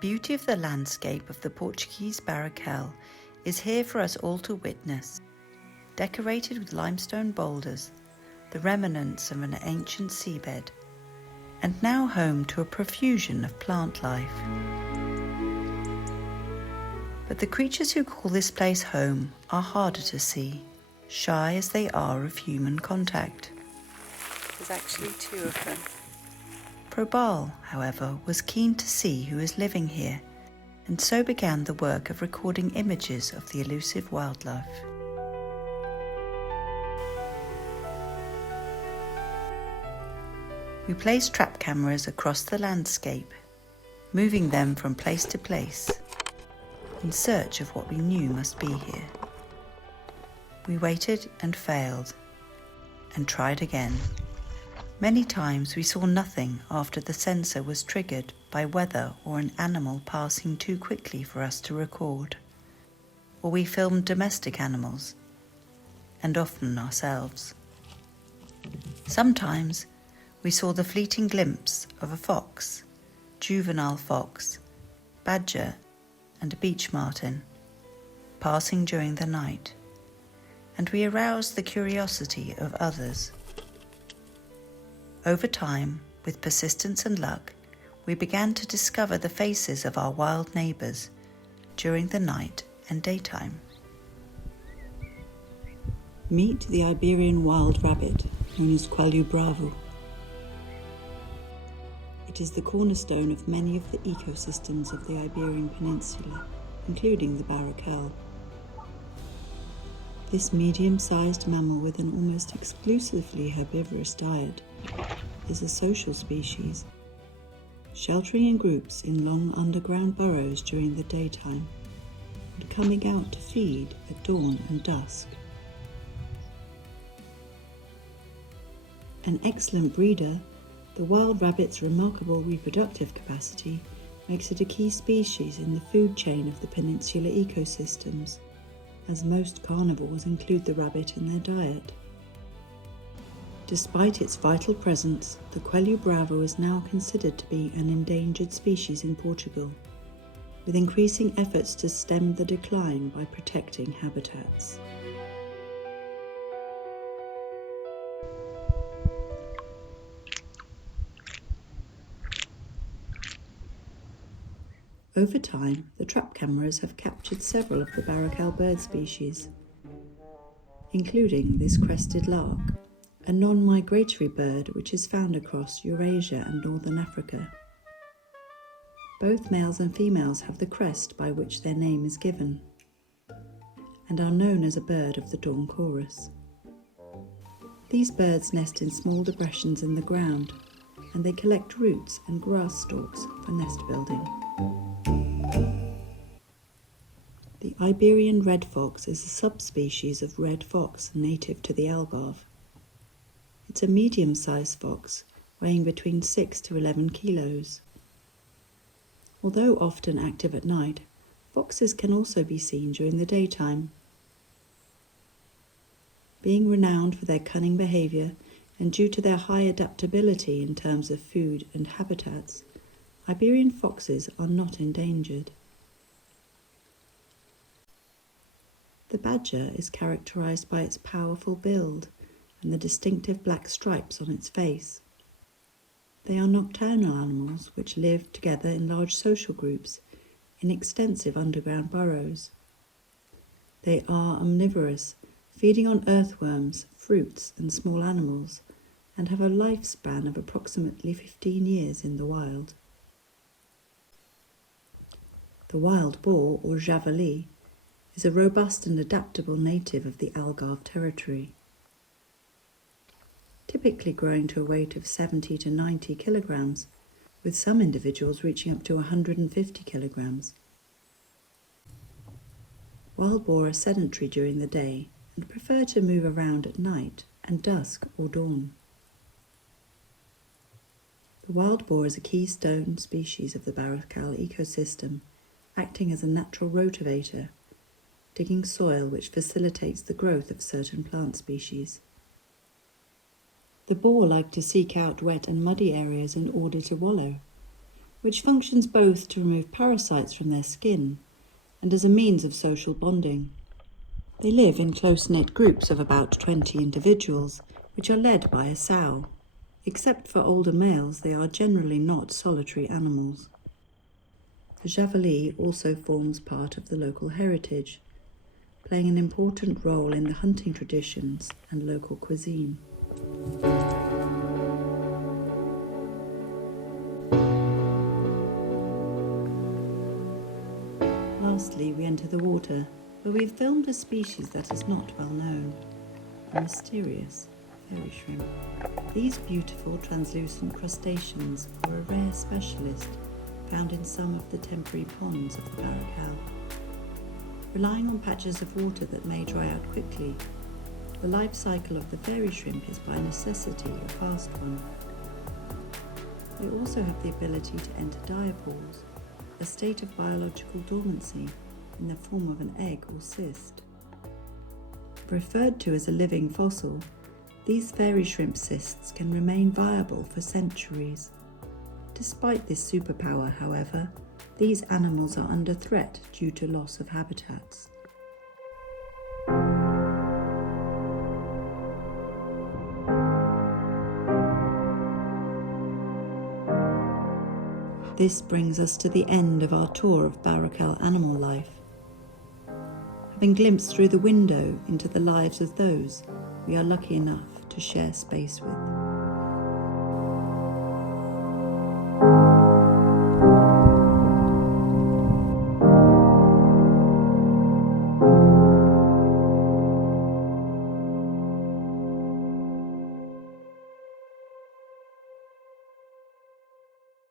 beauty of the landscape of the Portuguese Barrocal is here for us all to witness. Decorated with limestone boulders, the remnants of an ancient seabed, and now home to a profusion of plant life. But the creatures who call this place home are harder to see, shy as they are of human contact. There's actually two of them. Probal, however, was keen to see who is living here, and so began the work of recording images of the elusive wildlife. We placed trap cameras across the landscape, moving them from place to place, in search of what we knew must be here. We waited and failed, and tried again. Many times we saw nothing after the sensor was triggered by weather or an animal passing too quickly for us to record. Or we filmed domestic animals, and often ourselves. Sometimes we saw the fleeting glimpse of a fox, juvenile fox, badger, and a beech marten, passing during the night, and we aroused the curiosity of others. Over time, with persistence and luck, we began to discover the faces of our wild neighbours during the night and daytime. Meet the Iberian wild rabbit, known as Wild Boar. It is the cornerstone of many of the ecosystems of the Iberian Peninsula, including the Barrocal. This medium-sized mammal with an almost exclusively herbivorous diet is a social species, sheltering in groups in long underground burrows during the daytime and coming out to feed at dawn and dusk. An excellent breeder, the wild rabbit's remarkable reproductive capacity makes it a key species in the food chain of the peninsular ecosystems, as most carnivores include the rabbit in their diet. Despite its vital presence, the Coelho bravo is now considered to be an endangered species in Portugal, with increasing efforts to stem the decline by protecting habitats. Over time, the trap cameras have captured several of the Barrocal bird species, including this crested lark, a non-migratory bird which is found across Eurasia and northern Africa. Both males and females have the crest by which their name is given, and are known as a bird of the dawn chorus. These birds nest in small depressions in the ground, and they collect roots and grass stalks for nest building. The Iberian red fox is a subspecies of red fox native to the Algarve. It's a medium-sized fox, weighing between 6 to 11 kilos. Although often active at night, foxes can also be seen during the daytime. Being renowned for their cunning behaviour and due to their high adaptability in terms of food and habitats, Iberian foxes are not endangered. The badger is characterised by its powerful build and the distinctive black stripes on its face. They are nocturnal animals which live together in large social groups in extensive underground burrows. They are omnivorous, feeding on earthworms, fruits and small animals, and have a lifespan of approximately 15 years in the wild. The wild boar, or javali, is a robust and adaptable native of the Algarve territory. Typically growing to a weight of 70 to 90 kilograms, with some individuals reaching up to 150 kilograms. Wild boar are sedentary during the day and prefer to move around at night and dusk or dawn. The wild boar is a keystone species of the Barrocal ecosystem, acting as a natural rotivator, digging soil which facilitates the growth of certain plant species. The boar like to seek out wet and muddy areas in order to wallow, which functions both to remove parasites from their skin and as a means of social bonding. They live in close-knit groups of about 20 individuals, which are led by a sow. Except for older males, they are generally not solitary animals. The javali also forms part of the local heritage, playing an important role in the hunting traditions and local cuisine. Lastly, we enter the water, where we have filmed a species that is not well known, a mysterious fairy shrimp. These beautiful translucent crustaceans are a rare specialist found in some of the temporary ponds of the Barrocal. Relying on patches of water that may dry out quickly, the life cycle of the fairy shrimp is by necessity a fast one. They also have the ability to enter diapause, a state of biological dormancy in the form of an egg or cyst. Referred to as a living fossil, these fairy shrimp cysts can remain viable for centuries. Despite this superpower, however, these animals are under threat due to loss of habitats. This brings us to the end of our tour of Barrocal animal life. Having glimpsed through the window into the lives of those we are lucky enough to share space with.